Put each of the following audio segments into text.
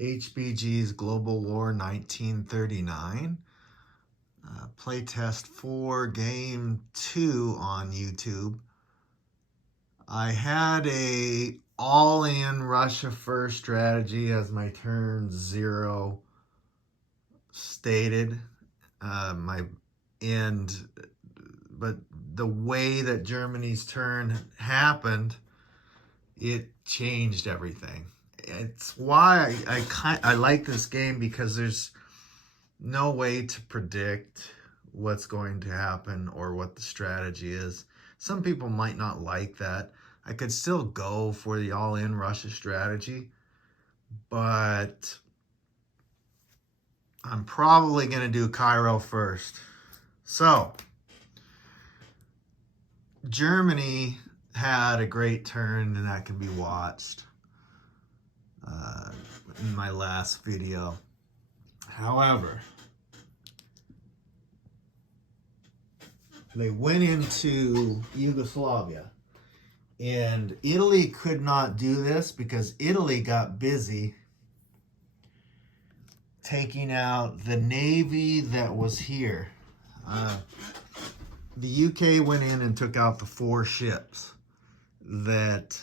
HBG's Global War 1939. Playtest 4, Game 2 on YouTube. I had a all-in Russia first strategy as my turn 0 stated. But the way that Germany's turn happened, it changed everything. It's why I like this game, because there's no way to predict what's going to happen or what the strategy is. Some people might not like that. I could still go for the all-in Russia strategy, but I'm probably going to do Cairo first. So, Germany had a great turn, and that can be watched in my last video. However, they went into Yugoslavia, and Italy could not do this because Italy got busy taking out the navy that was here. The UK went in and took out the 4 ships that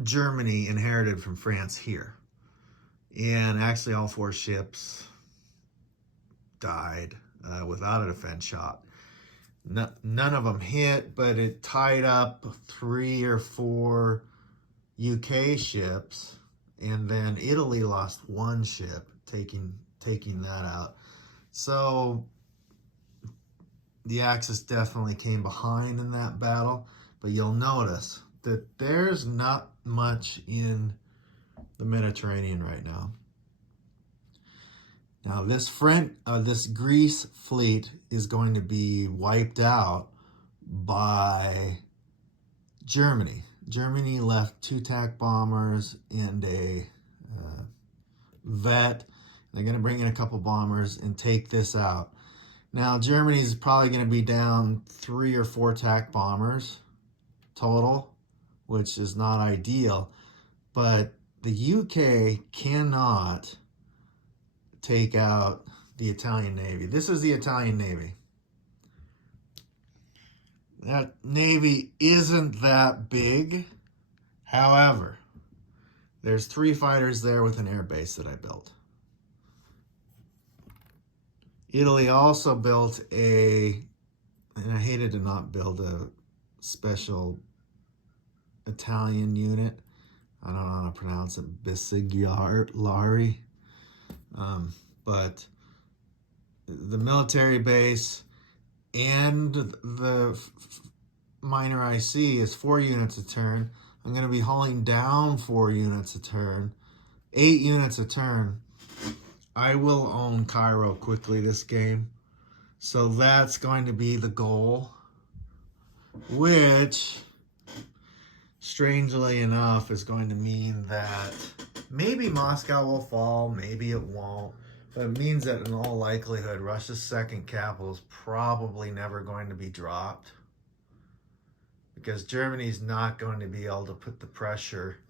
Germany inherited from France here. And actually all 4 ships died without a defense shot. None of them hit, but it tied up 3 or 4 UK ships. And then Italy lost 1 ship, taking that out. So the Axis definitely came behind in that battle. But you'll notice that there's not much in the Mediterranean right now. Now this Greece fleet is going to be wiped out by Germany. Germany left 2 attack bombers and a vet. They're going to bring in a couple bombers and take this out. Now Germany's probably going to be down 3 or 4 attack bombers total, which is not ideal. But the UK cannot take out the Italian Navy. This is the Italian Navy. That Navy isn't that big. However, there's 3 fighters there with an air base that I built. Italy also built and I hated to not build a special Italian unit. I don't know how to pronounce it, Bisigliari. But the military base and the minor IC is 4 units a turn. I'm going to be hauling down 4 units a turn, 8 units a turn. I will own Cairo quickly this game. So that's going to be the goal, which, strangely enough, is going to mean that maybe Moscow will fall, maybe it won't. But it means that in all likelihood, Russia's second capital is probably never going to be dropped, because Germany's not going to be able to put the pressure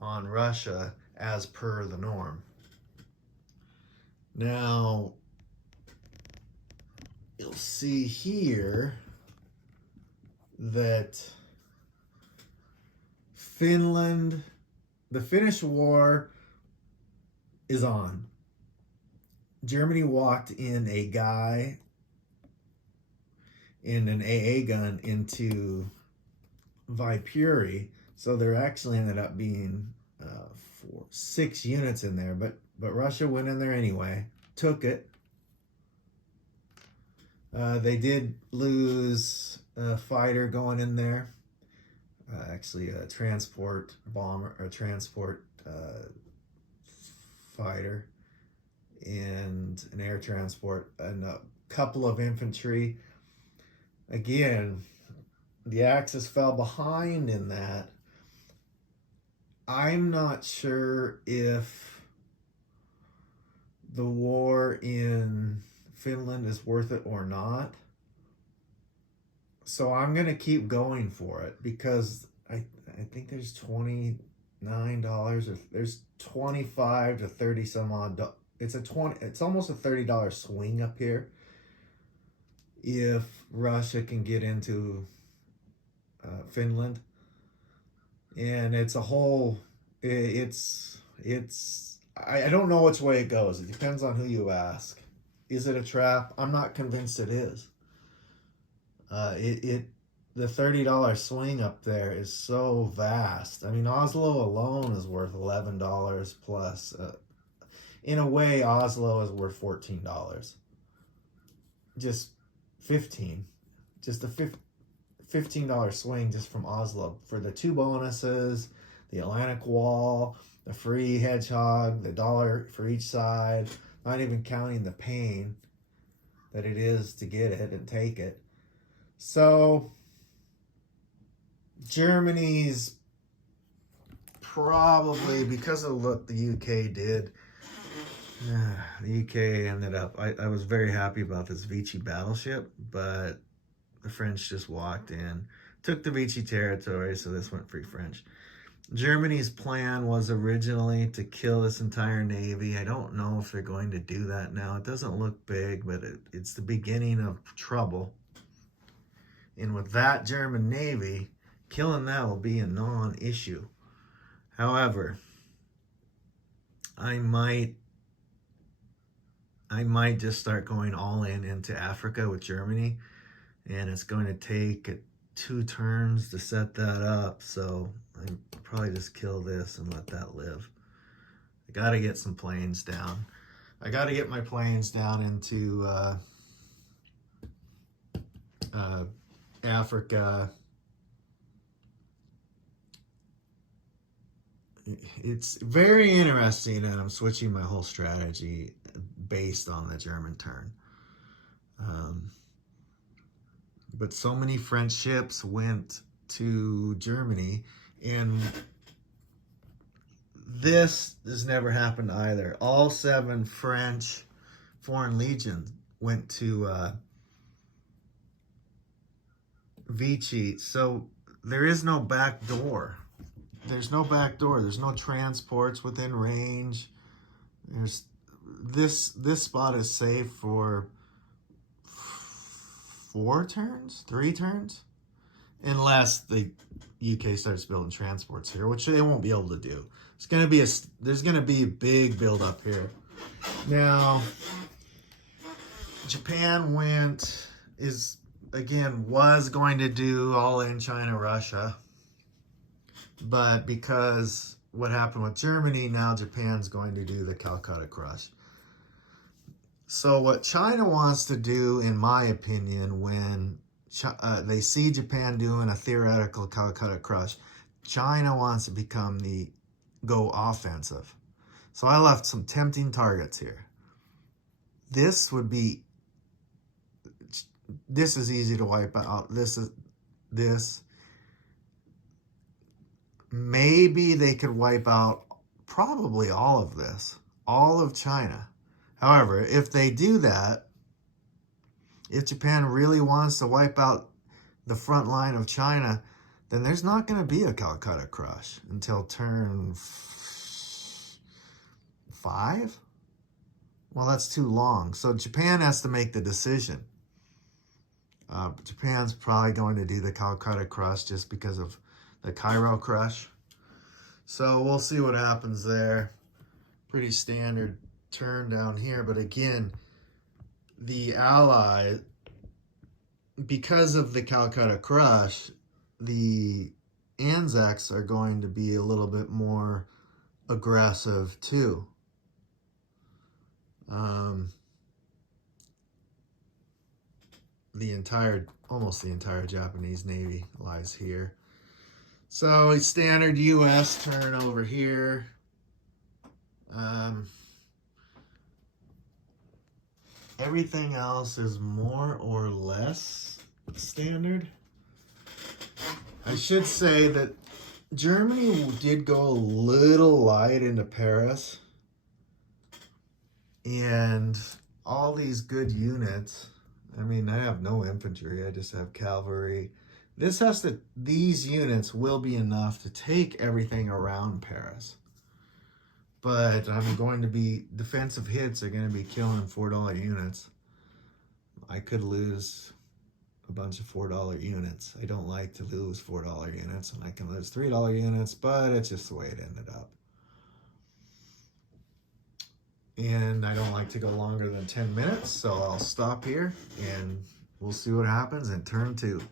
on Russia as per the norm. Now, you'll see here that the Finnish war is on. Germany walked in a guy in an AA gun into Viipuri, so there actually ended up being 6 units in there, but Russia went in there anyway, took it. They did lose a fighter going in there, actually a transport bomber, or transport fighter, and an air transport, and a couple of infantry. Again, the Axis fell behind in that. I'm not sure if the war in Finland is worth it or not. So I'm going to keep going for it, because I think there's 20 $9 or there's 25 to 30 some odd. It's almost a $30 swing up here if Russia can get into Finland, and it's a whole. It's I don't know which way it goes. It depends on who you ask. Is it a trap? I'm not convinced it is. The $30 swing up there is so vast. I mean, Oslo alone is worth $11 plus. In a way, Oslo is worth $14. Just 15. Just a $15 swing just from Oslo for the two bonuses, the Atlantic Wall, the free hedgehog, the dollar for each side. Not even counting the pain that it is to get it and take it. So Germany's probably, because of what the UK did, the UK ended up, I was very happy about this Vichy battleship, but the French just walked in, took the Vichy territory, so this went free French. Germany's plan was originally to kill this entire navy. I don't know if they're going to do that now. It doesn't look big, but it's the beginning of trouble. And with that German navy, killing that will be a non-issue. However, I might just start going all in into Africa with Germany, and it's going to take 2 turns to set that up, so I probably just kill this and let that live. I got to get some planes down. I got to get my planes down into Africa. It's very interesting, and I'm switching my whole strategy based on the German turn. But so many French ships went to Germany, and this has never happened either. All 7 French Foreign Legions went to Vichy, so there is no back door. There's no back door. There's no transports within range. There's this spot is safe for 4 turns, 3 turns, unless the UK starts building transports here, which they won't be able to do. There's gonna be a big build up here. Now, Japan was going to do all in China, Russia, but because what happened with Germany, now Japan's going to do the Calcutta Crush. So what China wants to do, in my opinion, when they see Japan doing a theoretical Calcutta Crush, China wants to go offensive. So I left some tempting targets here. This is easy to wipe out. Maybe they could wipe out probably all of this, all of China. However, if they do that, if Japan really wants to wipe out the front line of China, then there's not going to be a Calcutta Crush until turn 5? Well, that's too long. So Japan has to make the decision. Japan's probably going to do the Calcutta Crush just because of the Cairo Crush. So we'll see what happens there. Pretty standard turn down here, but again, the Allies, because of the Calcutta Crush, the Anzacs are going to be a little bit more aggressive too. Almost the entire Japanese Navy lies here. So a standard U.S. turn over here. Everything else is more or less standard. I should say that Germany did go a little light into Paris. And all these good units, I mean, I have no infantry. I just have cavalry, These units will be enough to take everything around Paris. But defensive hits are going to be killing $4 units. I could lose a bunch of $4 units. I don't like to lose $4 units, and I can lose $3 units, but it's just the way it ended up. And I don't like to go longer than 10 minutes, so I'll stop here and we'll see what happens in turn 2.